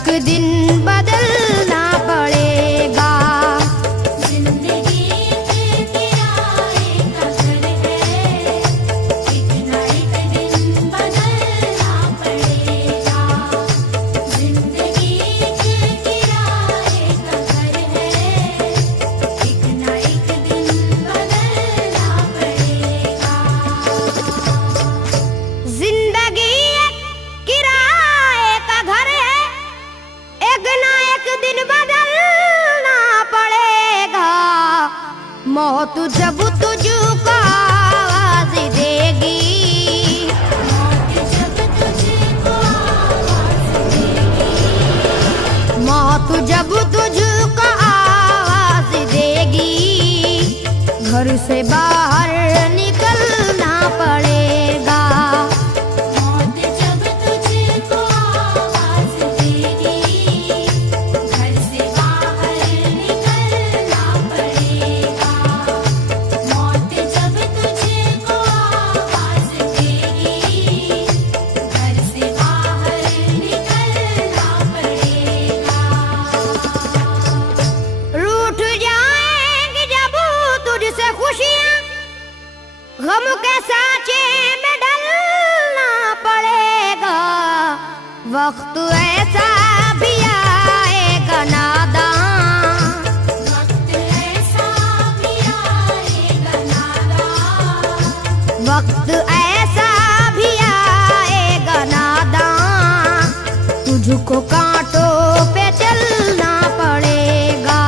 एक दिन बदलना पड़ेगा। जिंदगी के किराए का घर है, एक ना एक दिन बदलना पड़ेगा। जिंदगी के किराए का घर है, एक ना एक दिन बदलना पड़ेगा। जिंदगी एक किराए का घर है, एक ना एक दिन बदलना पड़ेगा। मौत जब तुझको आवाज देगी, मौत जब तुझको आवाज देगी, मौत जब तुझको आवाज देगी, घर से बाहर निकलना पड़ेगा। मौत जब तुझको आवाज देगी, घर से बाहर निकलना पड़ेगा। मौत जब तुझको आवाज देगी, घर से बाहर निकलना पड़ेगा। रूठ जाएंगी जब तुझसे खुशियां, गम के साँचे में ढलना पड़ेगा। वक्त ऐसा भी आएगा नादां, वक्त ऐसा भी आएगा नादां, वक्त ऐसा भी आएगा नादां, तुझको कांटों पे चलना पड़ेगा।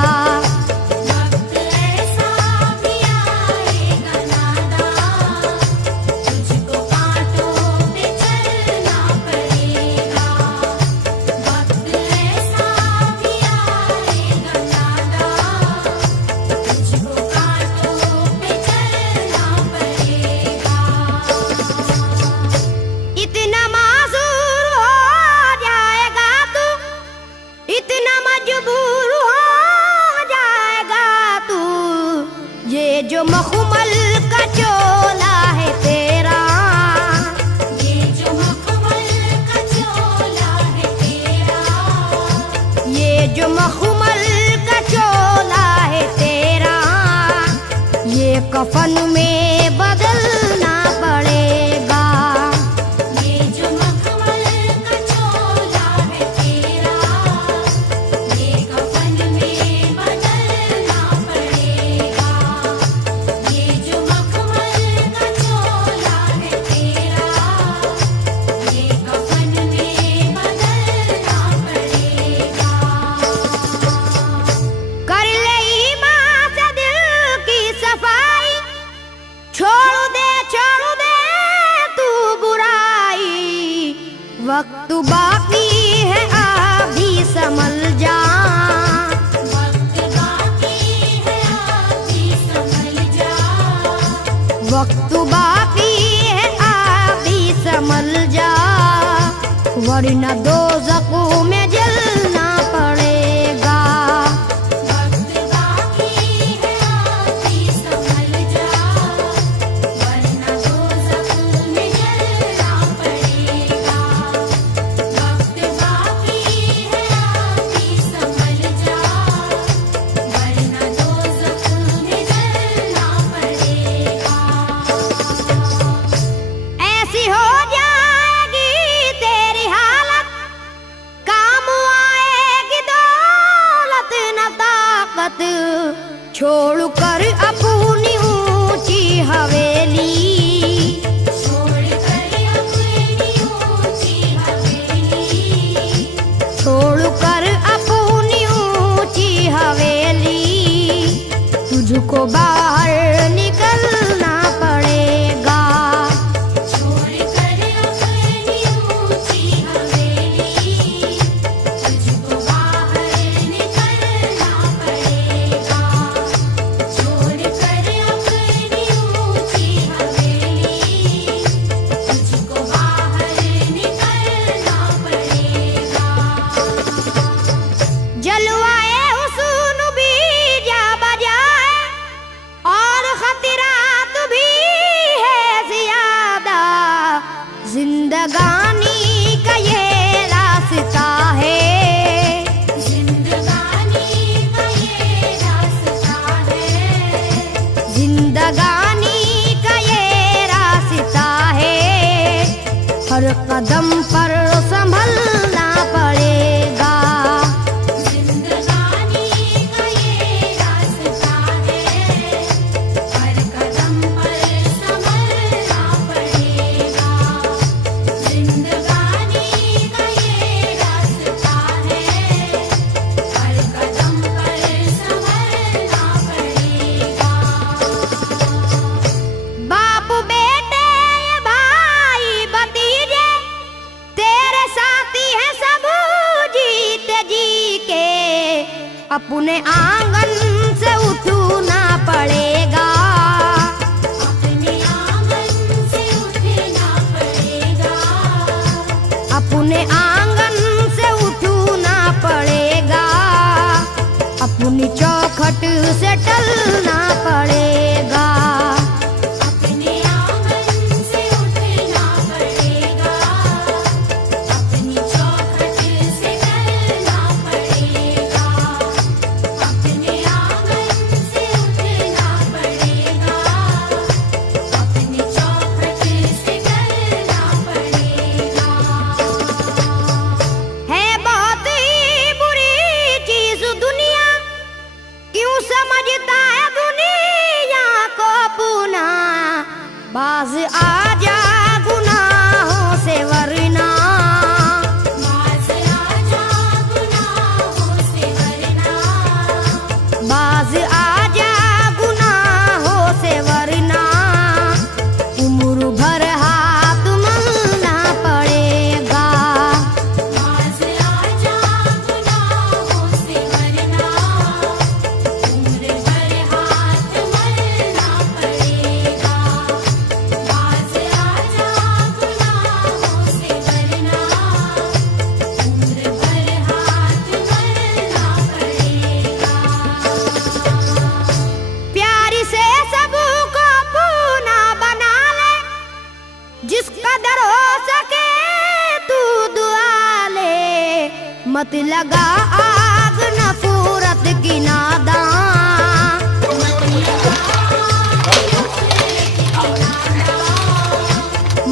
वक्त ऐसा भी आएगा नादां, तुझको कांटों पे चलना पड़ेगा। वक्त ऐसा भी आएगा नादां, तुझको कांटों पे चलना पड़ेगा। इतना मासूर हो जाएगा तू, इतना मजबूर हो जाएगा तू, ये जो मखमल का चोला है तेरा, ये जो मखमल का चोला है तेरा, ये जो मखमल का चोला है तेरा, ये कफन में बदलना पड़ेगा। ये जो मखमल का चोला है तेरा, ये कफन में बदलना पड़ेगा। ये जो मखमल का चोला है तेरा, ये कफन में बदलना पड़ेगा। कर ले ईमान से दिल की सफाई, छोड़ दे तू बुराई। वक्त बाकी है अभी संभल जा, वक्त बाकी है अभी संभल जा, वक्त बाकी है अभी संभल जा, वरना दोज़ख में जलना पड़ेगा। वक्त बाकी है अभी संभल जा, वरना दोज़ख में जलना पड़ेगा। वक्त बाकी है अभी संभल जा, वरना दोज़ख में जलना पड़ेगा। ऐसी हो जाएगी तेरी हालत, काम आएगी दौलत न ताकत, छोड़ कर अपनी ऊंची हवेली, छोड़ कर अपनी ऊंची हवेली, छोड़ कर अपनी ऊंची हवेली, तुझको बाहर निकलना पड़ेगा। छोड़ कर अपनी ऊंची हवेली, तुझको बाहर निकलना पड़ेगा। छोड़ कर अपनी ऊंची हवेली, तुझको बाहर निकलना पड़ेगा। जलवाए हुस्न भी जा बजाए, और खतरात भी है ज्यादा, जिंदगानी का ये रास्ता है, जिंदगानी का ये रास्ता है, हर कदम पर संभलना पड़ेगा। जिंदगानी का ये रास्ता है, हर कदम पर संभलना पड़ेगा। जिंदगानी का ये रास्ता है, हर कदम पर संभलना पड़ेगा। बाप बेटे भाई भतीजे तेरे साथी हैं सब जीते जी के, अपने आंगन से उठना पड़ेगा। अपने आंगन से उठना पड़ेगा। अपने आंगन से उठना पड़ेगा, अपनी चौखट से टलना पड़ेगा। अपने आंगन से उठना पड़ेगा, अपनी चौखट से टलना पड़ेगा। अपने आंगन से उठना पड़ेगा, अपनी चौखट से टलना पड़ेगा। है बहुत ही बुरी चीज दुनिया, क्यों समझता है दुनिया को अपना। बाज आजा गुनाहों से वरना, बाज आजा गुनाहों से वरना। बाज आजा गुनाहों से वरना, उम्र भर हाथ मलना पड़ेगा। बाज आजा गुनाहों से वरना, उम्र भर हाथ मलना पड़ेगा। बाज आजा गुनाहों से वरना, उम्र भर हाथ मलना पड़ेगा। प्यारी से सबको अपना बना ले, जिस कदर हो सके तू दुआ ले। मत लगा आग नफरत की नादान,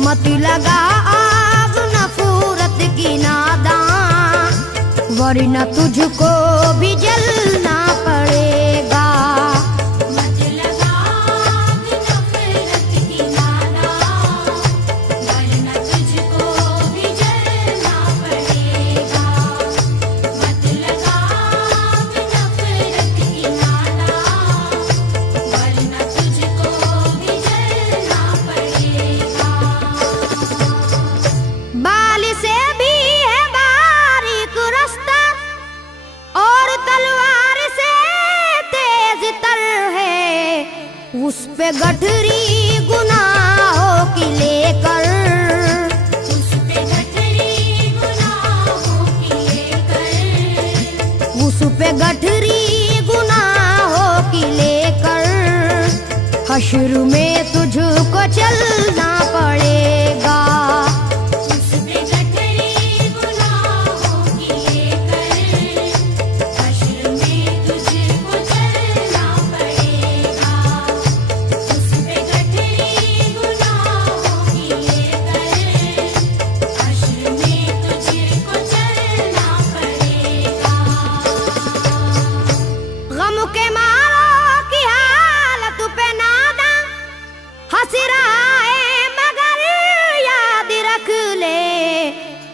मत लगा आग नफरत की नादान, वरना तुझको भी जलना पड़ेगा। मत लगा आग नफरत की नादान, वरना तुझको भी जलना पड़ेगा। मत लगा आग नफरत की नादान, वरना तुझको भी जलना पड़ेगा। बाल से भी है बारीक रास्ता, और तलवार से तेज तर है। उस पे गठरी गुनाहों की लेकर, उस पे गठरी गुनाहों की लेकर, उस पे गठरी गुनाहों की लेकर, हश्र में तुझको चलना पड़ेगा। उस पे गठरी गुनाहों की लेकर, हश्र में तुझको चलना पड़ेगा। उस पे गठरी गुनाहों की लेकर, हश्र में तुझको चलना पड़ेगा। गम के मारों की हालत पे नादा हंस रहा है, मगर याद रख ले,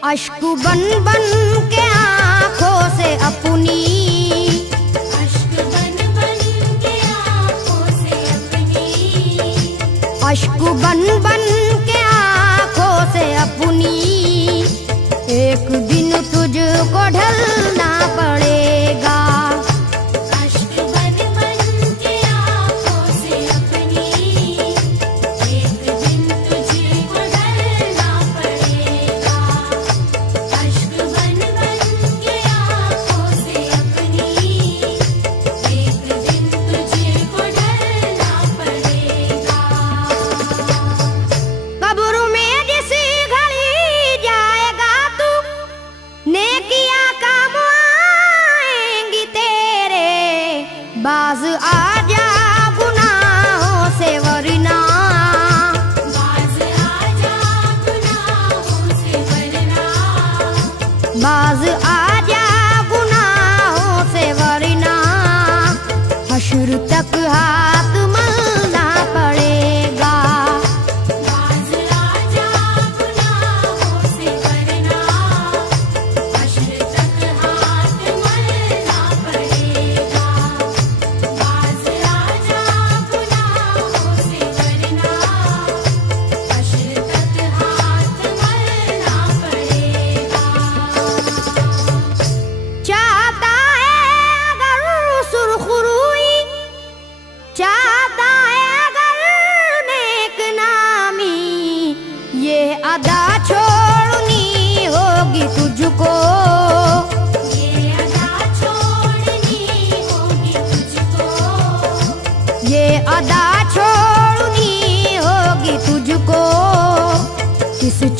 अश्क बन बन के आंखों से अपनी, अश्क बन बन के आँखों से अपनी, अश्क बन बन के आंखों से अपनी, एक दिन तुझको ढलना पड़ेगा। अश्क बन बन के आँखों से अपनी, एक दिन तुझको ढलना पड़ेगा। अश्क बन बन के आँखों से अपनी, एक दिन तुझको ढलना पड़ेगा। कब्र में जिस घड़ी जाएगा तू, नेकियां काम आएंगी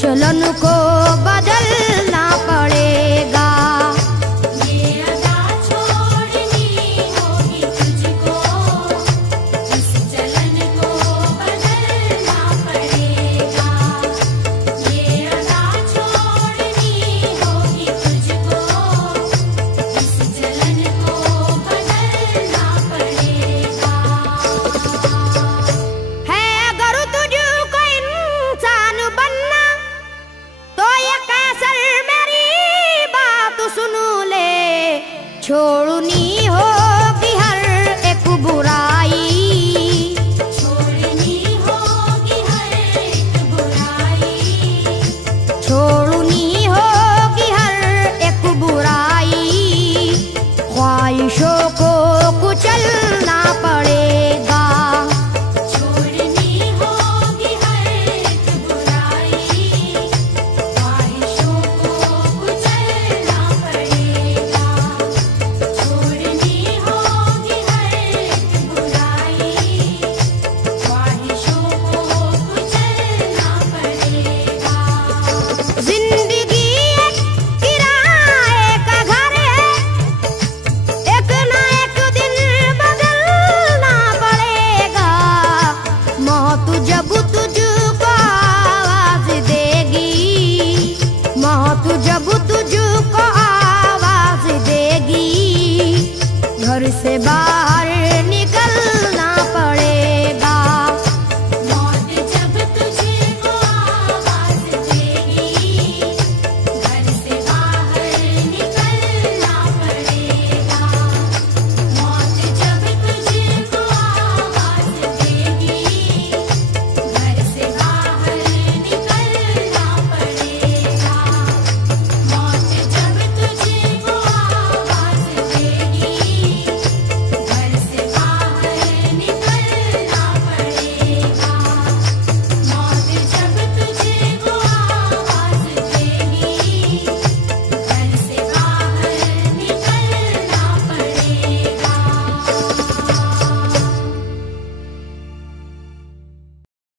चलन को